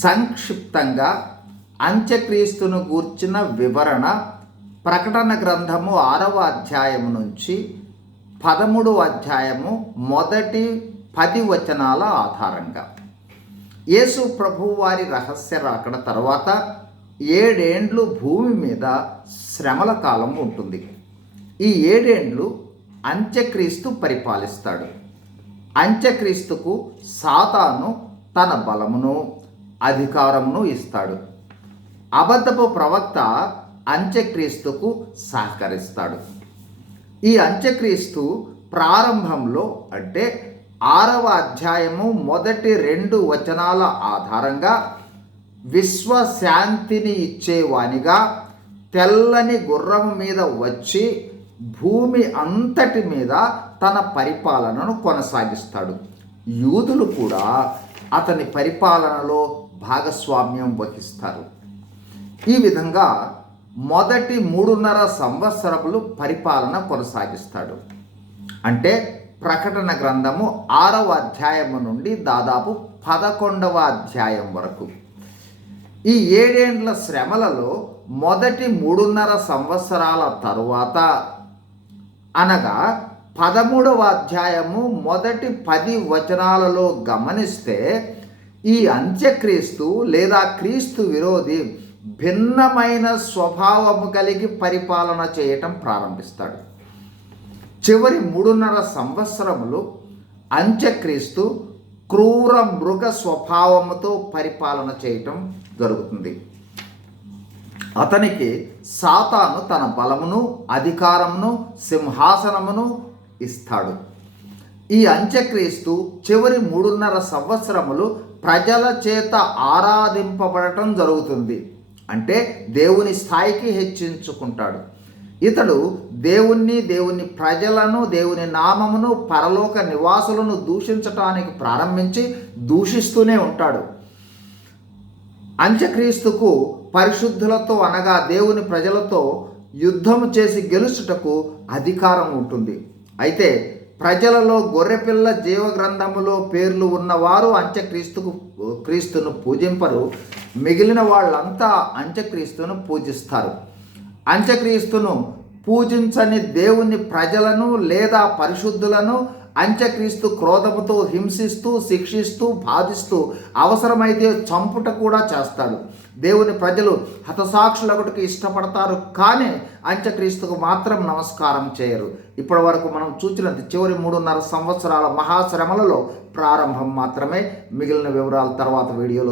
సంక్షిప్తంగా అంత్యక్రీస్తును గూర్చిన వివరణ ప్రకటన గ్రంథము 6వ అధ్యాయం నుంచి 13వ అధ్యాయము మొదటి 10 వచనాల ఆధారంగా యేసు ప్రభువు వారి రహస్య రాకడ తర్వాత 7 ఏండ్లు భూమి మీద శ్రమల కాలం ఉంటుంది. ఈ 7 ఏండ్లు అంత్యక్రీస్తు పరిపాలిస్తాడు. అంత్యక్రీస్తుకు సాతాను తన బలమును అధికారమును ఇస్తాడు. అబద్ధపు ప్రవక్త అంత్యక్రీస్తుకు సహకరిస్తాడు. ఈ అంత్యక్రీస్తు ప్రారంభంలో అంటే 6వ అధ్యాయము మొదటి 2 వచనాల ఆధారంగా విశ్వశాంతిని ఇచ్చేవానిగా తెల్లని గుర్రం మీద వచ్చి భూమి అంతటి మీద తన పరిపాలనను కొనసాగిస్తాడు. యూదులు కూడా అతని పరిపాలనలో భాగస్వామ్యం వహిస్తారు. ఈ విధంగా మొదటి 3.5 సంవత్సరములు పరిపాలన కొనసాగిస్తాడు. అంటే ప్రకటన గ్రంథము 6వ అధ్యాయము నుండి దాదాపు 11వ అధ్యాయం వరకు. ఈ 7 ఏండ్ల శ్రమలలో మొదటి 3.5 సంవత్సరాల తరువాత అనగా 13వ అధ్యాయము మొదటి 10 వచనాలలో గమనిస్తే ఈ అంత్యక్రీస్తు లేదా క్రీస్తు విరోధి భిన్నమైన స్వభావము కలిగి పరిపాలన చేయటం ప్రారంభిస్తాడు. చివరి 3.5 సంవత్సరములు అంత్యక్రీస్తు క్రూర మృగ స్వభావముతో పరిపాలన చేయటం జరుగుతుంది. అతనికి సాతాను తన బలమును అధికారమును సింహాసనమును ఇస్తాడు. ఈ అంత్యక్రీస్తు చివరి 3.5 సంవత్సరములు ప్రజల చేత ఆరాధింపబడటం జరుగుతుంది. అంటే దేవుని స్థాయికి హెచ్చించుకుంటాడు. ఇతడు దేవుని ప్రజలను, దేవుని నామమును, పరలోక నివాసులను దూషించటానికి ప్రారంభించి దూషిస్తూనే ఉంటాడు. అంత్యక్రీస్తుకు పరిశుద్ధులతో అనగా దేవుని ప్రజలతో యుద్ధము చేసి గెలుచుటకు అధికారం ఉంటుంది. అయితే ప్రజలలో గొర్రెపిల్ల జీవగ్రంథములో పేర్లు ఉన్నవారు క్రీస్తును పూజింపరు. మిగిలిన వాళ్ళంతా అంత్యక్రీస్తును పూజిస్తారు. అంత్యక్రీస్తును పూజించని దేవుని ప్రజలను లేదా పరిశుద్ధులను అంత్యక్రీస్తు క్రోధముతో హింసిస్తూ, శిక్షిస్తూ, బాధిస్తూ అవసరమైతే చంపుట కూడా చేస్తాడు. దేవుని ప్రజలు హతసాక్షులగుటకు ఇష్టపడతారు, కానీ అంత్యక్రీస్తుకు మాత్రం నమస్కారం చేయరు. ఇప్పటి వరకు మనం చూసినది చివరి 3.5 సంవత్సరాల మహాశ్రమలలో ప్రారంభం మాత్రమే. మిగిలిన వివరాల తర్వాత వీడియోలో